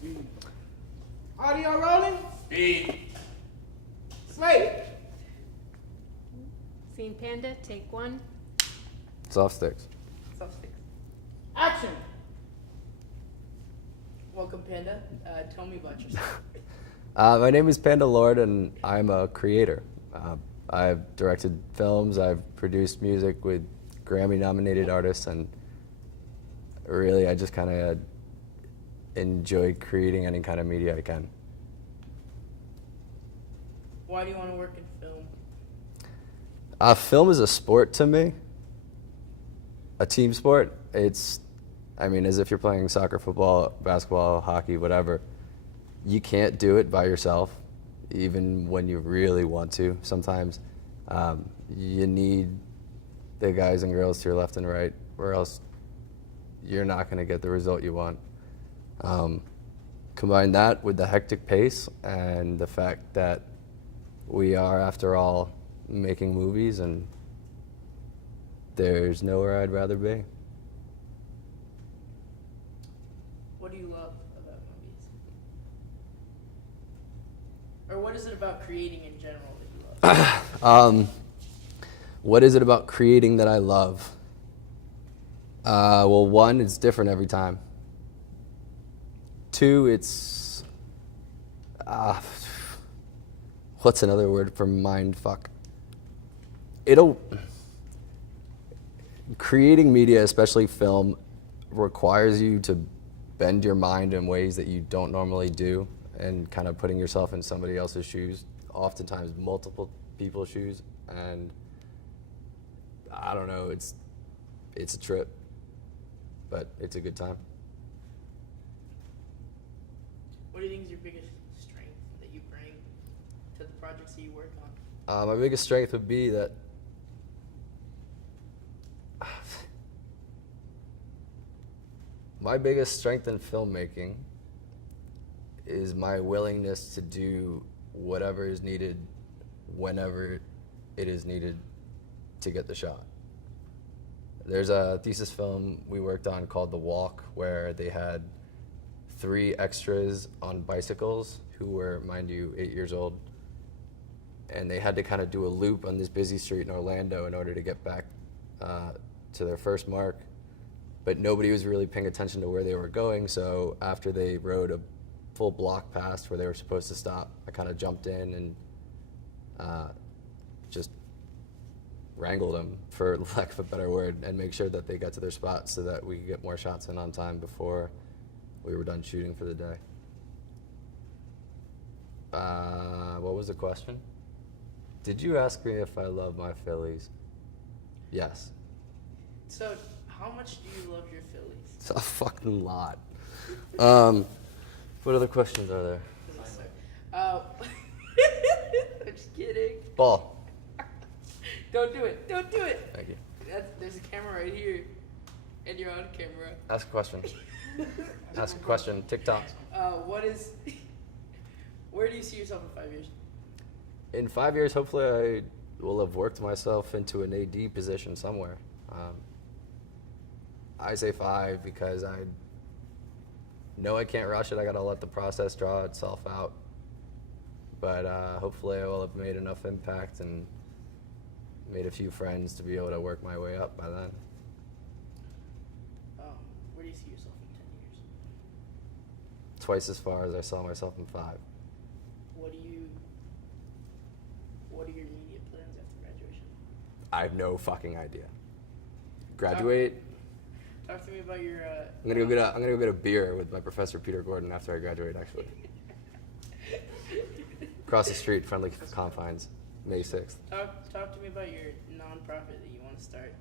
Speed. Audio rolling. Speed. Slate. Scene Panda, take one. Soft sticks. Soft sticks. Action. Welcome, Panda. Tell me about yourself. My name is Panda Lord, and I'm a creator. I've directed films, I've produced music with Grammy-nominated artists, and really, I just kind of enjoy creating any kind of media I can. Why do you want to work in film? Film is a sport to me, a team sport. It's, I mean, as if you're playing soccer, football, basketball, hockey, whatever. You can't do it by yourself, even when you really want to. Sometimes you need the guys and girls to your left and right, or else you're not going to get the result you want. Combine that with the hectic pace and the fact that we are, after all, making movies, and there's nowhere I'd rather be. What do you love about movies? Or what is it about creating in general that you love? What is it about creating that I love? Well, one, it's different every time. Two, it's what's another word for mind fuck? Creating media, especially film, requires you to bend your mind in ways that you don't normally do, and kind of putting yourself in somebody else's shoes, oftentimes multiple people's shoes, and I don't know, it's a trip, but it's a good time. What do you think is your biggest strength that you bring to the projects that you work on? My biggest strength would be that my biggest strength in filmmaking is my willingness to do whatever is needed whenever it is needed to get the shot. There's a thesis film we worked on called The Walk, where they had 3 extras on bicycles who were, mind you, 8 years old. And they had to kind of do a loop on this busy street in Orlando in order to get back to their first mark. But nobody was really paying attention to where they were going, so after they rode a full block past where they were supposed to stop, I kind of jumped in and just wrangled them, for lack of a better word, and make sure that they got to their spots so that we could get more shots in on time before we were done shooting for the day. What was the question? Did you ask me if I love my Phillies? Yes. So, how much do you love your Phillies? It's a fucking lot. What other questions are there? I'm just kidding. Ball. Don't do it. Don't do it. Thank you. There's a camera right here, and you're on camera. Ask a question. Ask a question. TikTok. Where do you see yourself in 5 years? In 5 years, hopefully I will have worked myself into an AD position somewhere. I say 5 because I know I can't rush it. I gotta let the process draw itself out. But hopefully I will have made enough impact and made a few friends to be able to work my way up by then. Where do you see yourself in 10 years? Twice as far as I saw myself in 5. What are your immediate plans after graduation? I have no fucking idea. Graduate. Talk to me about your. I'm gonna go get a beer with my professor Peter Gordon after I graduate. Actually, across the street, friendly confines, May 6th. Talk to me about your nonprofit that you want to start.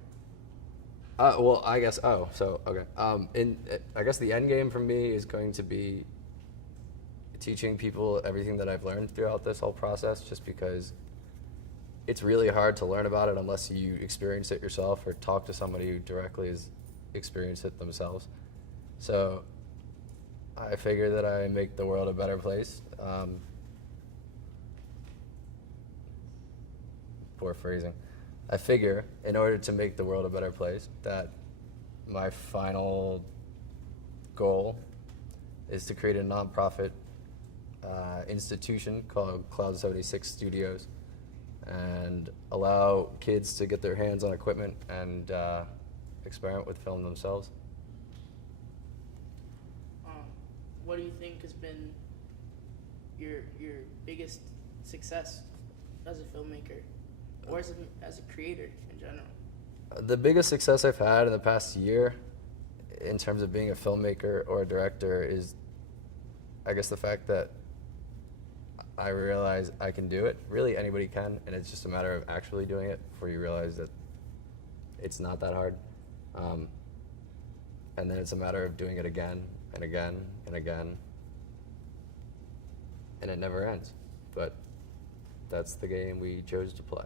Well, I guess. Okay. I guess the end game for me is going to be teaching people everything that I've learned throughout this whole process, just because it's really hard to learn about it unless you experience it yourself or talk to somebody who directly has experienced it themselves. So I figure that I make the world a better place. Poor phrasing. I figure in order to make the world a better place that my final goal is to create a nonprofit institution called Cloud 76 Studios and allow kids to get their hands on equipment and experiment with film themselves. What do you think has been your biggest success as a filmmaker, or as a creator in general? The biggest success I've had in the past year in terms of being a filmmaker or a director is, I guess, the fact that I realize I can do it. Really, anybody can, and it's just a matter of actually doing it before you realize that it's not that hard. And then it's a matter of doing it again and again and again, and it never ends. But that's the game we chose to play.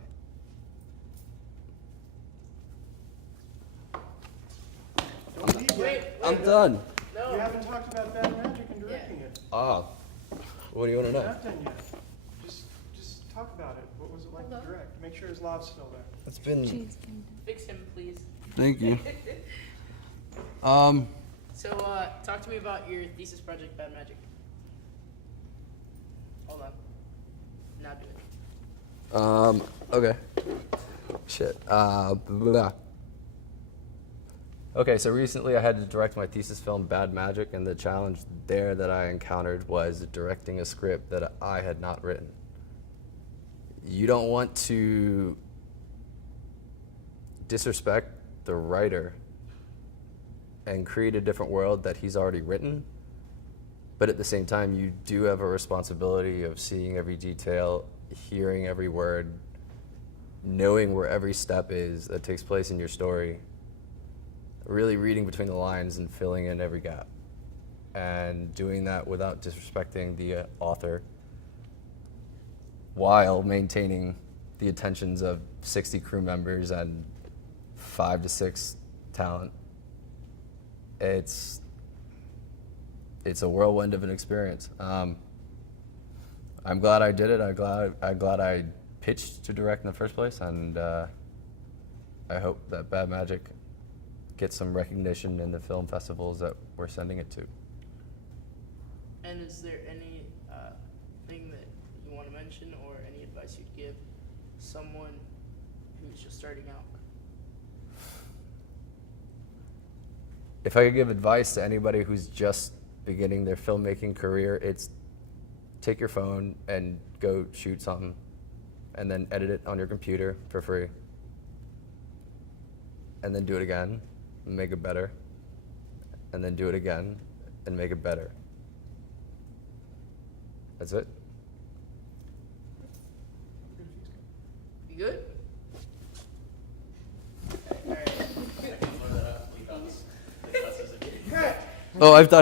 Wait, I'm done. no. We haven't talked about bad magic and directing it. Ah, what do you want to We're know? not done yet. Just talk about it. What was it like to direct? Make sure his lob's still there. It's been. Fix him, please. Thank you. So, talk to me about your thesis project, Bad Magic. Hold on. Now do it. Okay. Shit. Blah. Okay, so recently I had to direct my thesis film, Bad Magic, and the challenge there that I encountered was directing a script that I had not written. You don't want to disrespect the writer and create a different world that he's already written, but at the same time, you do have a responsibility of seeing every detail, hearing every word, knowing where every step is that takes place in your story, really reading between the lines and filling in every gap, and doing that without disrespecting the author while maintaining the attentions of 60 crew members and 5 to 6 talent. It's a whirlwind of an experience. I'm glad I did it. I'm glad I pitched to direct in the first place, and I hope that Bad Magic gets some recognition in the film festivals that we're sending it to. And is there any thing that you want to mention or any advice you'd give someone who's just starting out? If I could give advice to anybody who's just beginning their filmmaking career, it's take your phone and go shoot something and then edit it on your computer for free. And then do it again and make it better. And then do it again and make it better. That's it. You good? Oh, I've done